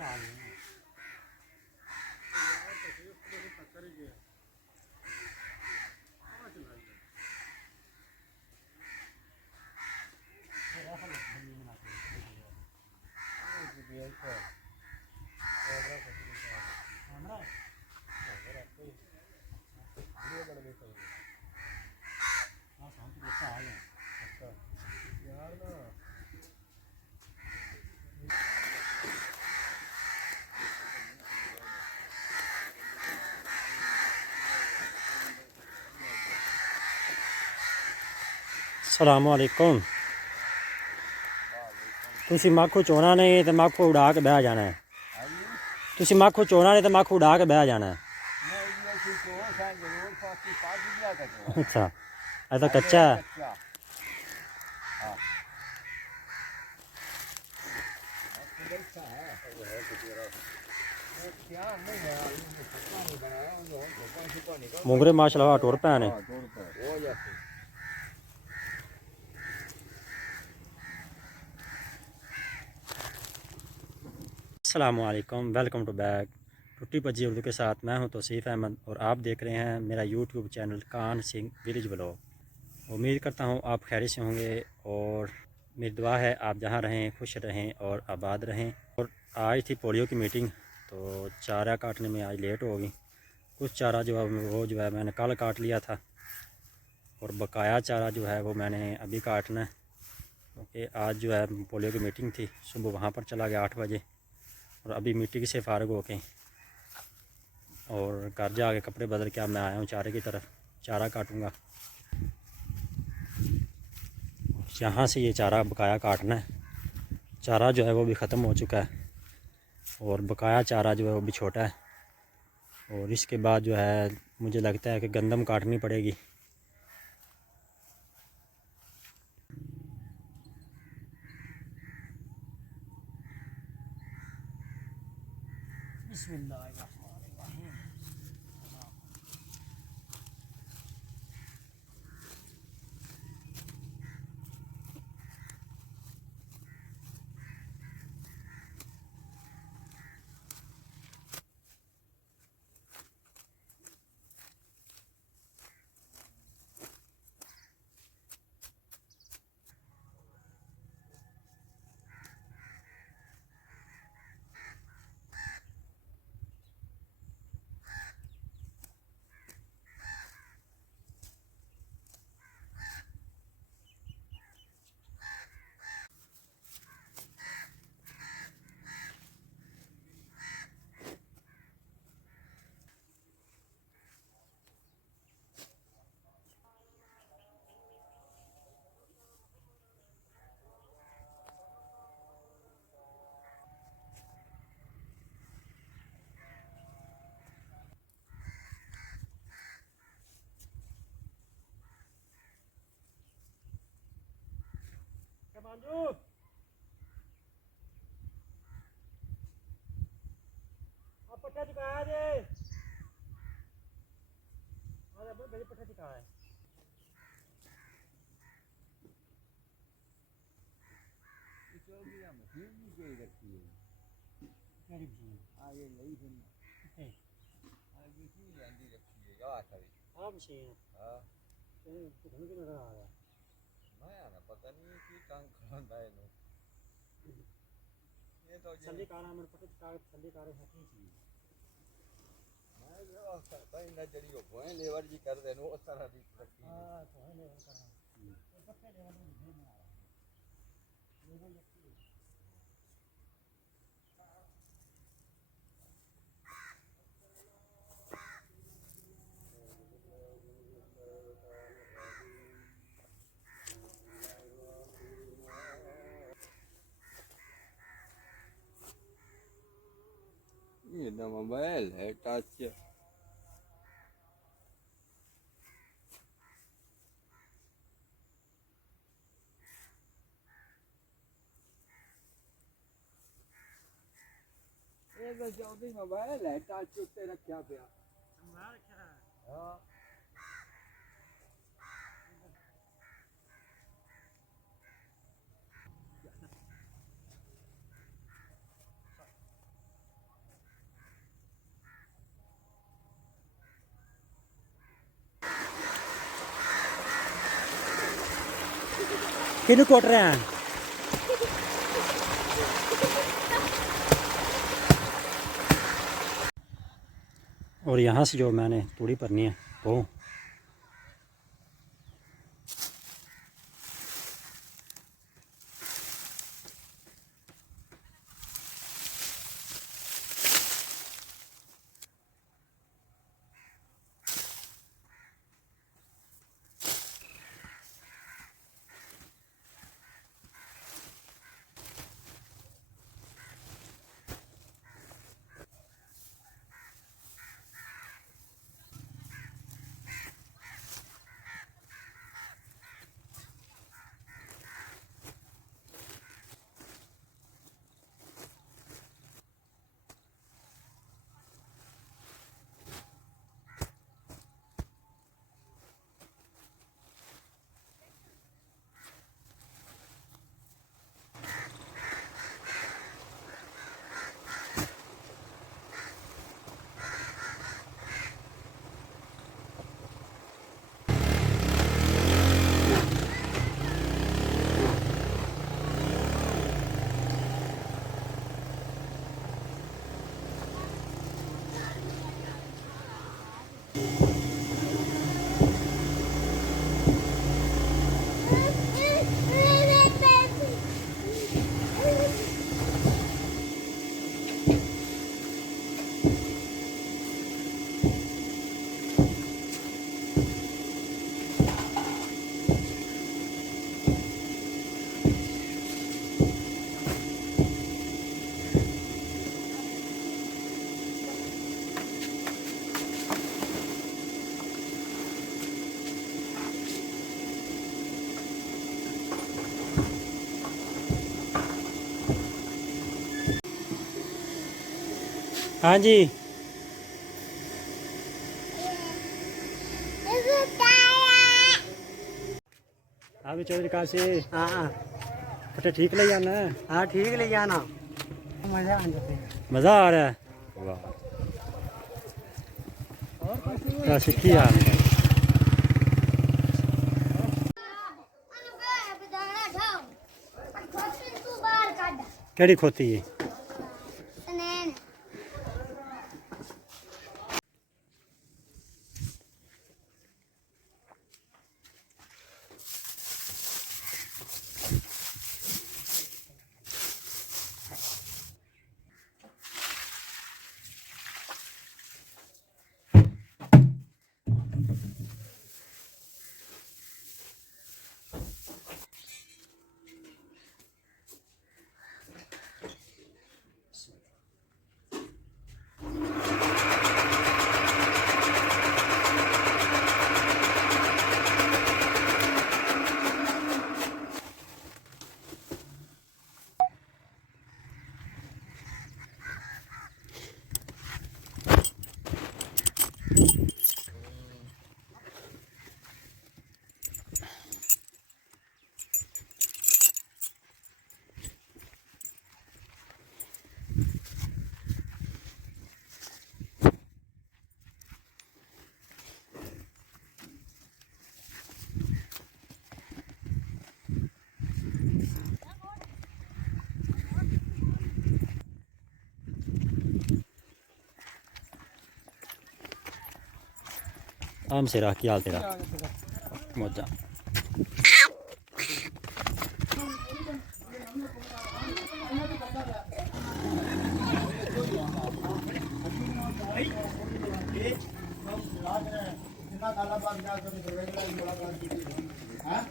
हाल है सलामुअलैकुम। तुसी मक्खू चोना नहीं तो मक्खू उड़ा के बह जाना है। तुसी मक्खू चोना नहीं तो मक्खू उड़ा के बह जाना है। अच्छा, ऐसा कच्चा है। मुंगरे माशाल्लाह टुर पे ने। अस्सलामुअलैकुम, वेलकम टू बैक टुट्टी पजी उर्दू के साथ मैं हूं तौसीफ़ अहमद और आप देख रहे हैं मेरा यूट्यूब चैनल कान सिंह विलेज ब्लॉग। उम्मीद करता हूं आप खैरियत से होंगे और मेरी दुआ है आप जहां रहें खुश रहें और आबाद रहें। और आज थी पोलियो की मीटिंग, तो चारा काटने में आज लेट हो गई। कुछ चारा जो है वो मैंने कल काट लिया था और बकाया चारा जो है वो मैंने अभी काटना है, क्योंकि आज जो है पोलियो की मीटिंग थी। सुबह वहाँ पर चला गया 8 बजे और अभी मीटिंग से फ़ारिग होके और घर जाके कपड़े बदल के अब मैं आया हूँ चारे की तरफ। चारा काटूँगा, यहाँ से ये चारा बकाया काटना है। चारा जो है वो भी ख़त्म हो चुका है और बकाया चारा जो है वो भी छोटा है। और इसके बाद जो है मुझे लगता है कि गंदम काटनी पड़ेगी। बिस्मिल्लाह। पट्टा चुकाया जे मेरी पट्टा चुकाया है। लेवर जी कर देनो उस तरह दी रखी हां तो है लेवर करना पक्के लेवर में नहीं आ रहा लेवर रखी ये ना मोबाइल है टच ये तो जल्दी मोबाइल है टच उत्ते रखा पिया मोबाइल रखा है हां किन्नू कोट रहे हैं? और यहाँ से जो मैंने तूड़ी भरनी है वो हाँ जी आप चौधरी कहाँ से? हाँ कट्टे ठीक ले जाना है? हाँ ठीक ले जाना मजा आ जाते हैं। मज़ा आ रहा है? वाह क्या सीखी यार। केड़ी खोती है? आम से रहा की हाल तेरा? मौजा हाँ